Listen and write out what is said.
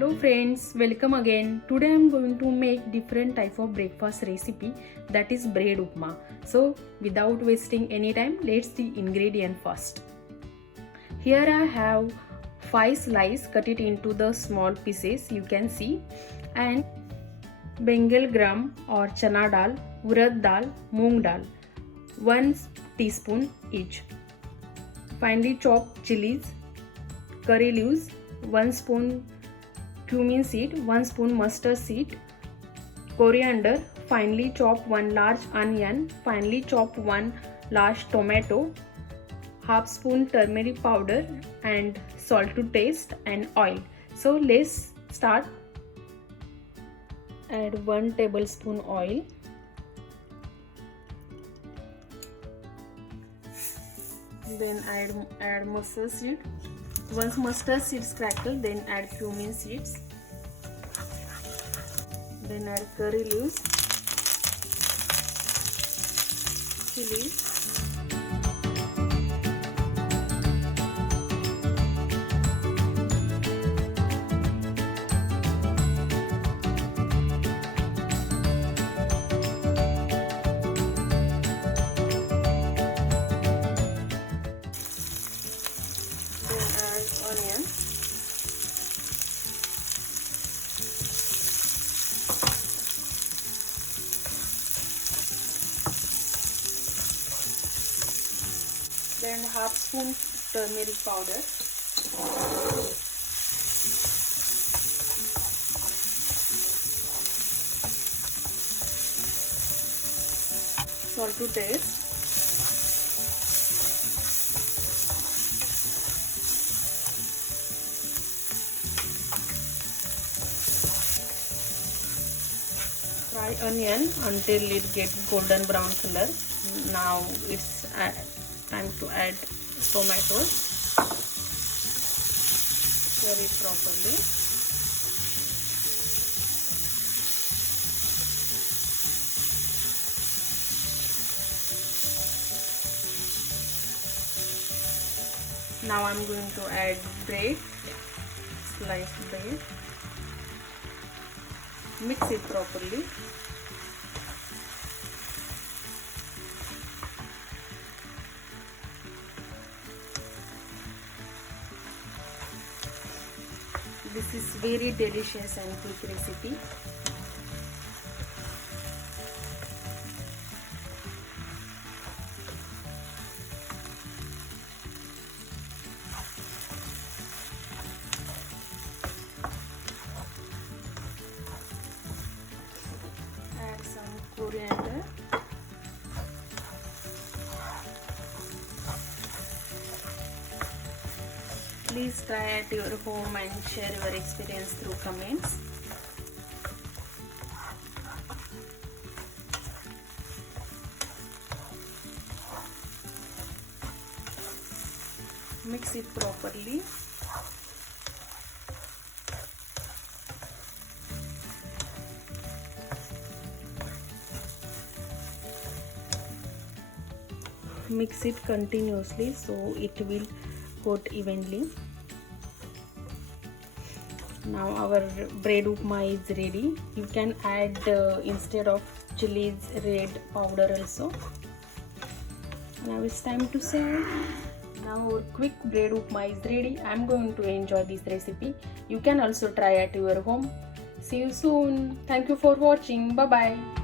Hello friends, welcome again. Today I am going to make different type of breakfast recipe, that is bread upma. So without wasting any time, let's see ingredient first. Here I have 5 slices, cut it into the small pieces you can see, and bengal gram or chana dal, urad dal, moong dal, 1 teaspoon each. Finely chopped chilies, curry leaves, 1 spoon cumin seed, 1 spoon mustard seed, coriander, finely chopped 1 large onion, finely chopped 1 large tomato, half spoon turmeric powder and salt to taste and oil. So let's start. Add 1 tablespoon oil. Then add mustard seed. Once mustard seeds crackle, then add cumin seeds. Then add curry leaves, chilies, onion, then half spoon turmeric powder, salt to taste, fry onion until it gets golden brown color. Now it's time to add tomatoes. Stir it properly. Now I'm going to add bread, sliced bread. Mix it properly. This is very delicious and quick recipe. Add some coriander. Please try at your home and share your experience through comments. Mix it properly. Mix it continuously so it will coat evenly. Now our bread upma is ready. You can add instead of chilies red powder also. Now it's time to serve. Now our quick bread upma is ready. I'm going to enjoy this recipe. You can also try at your home. See you soon. Thank you for watching. Bye bye.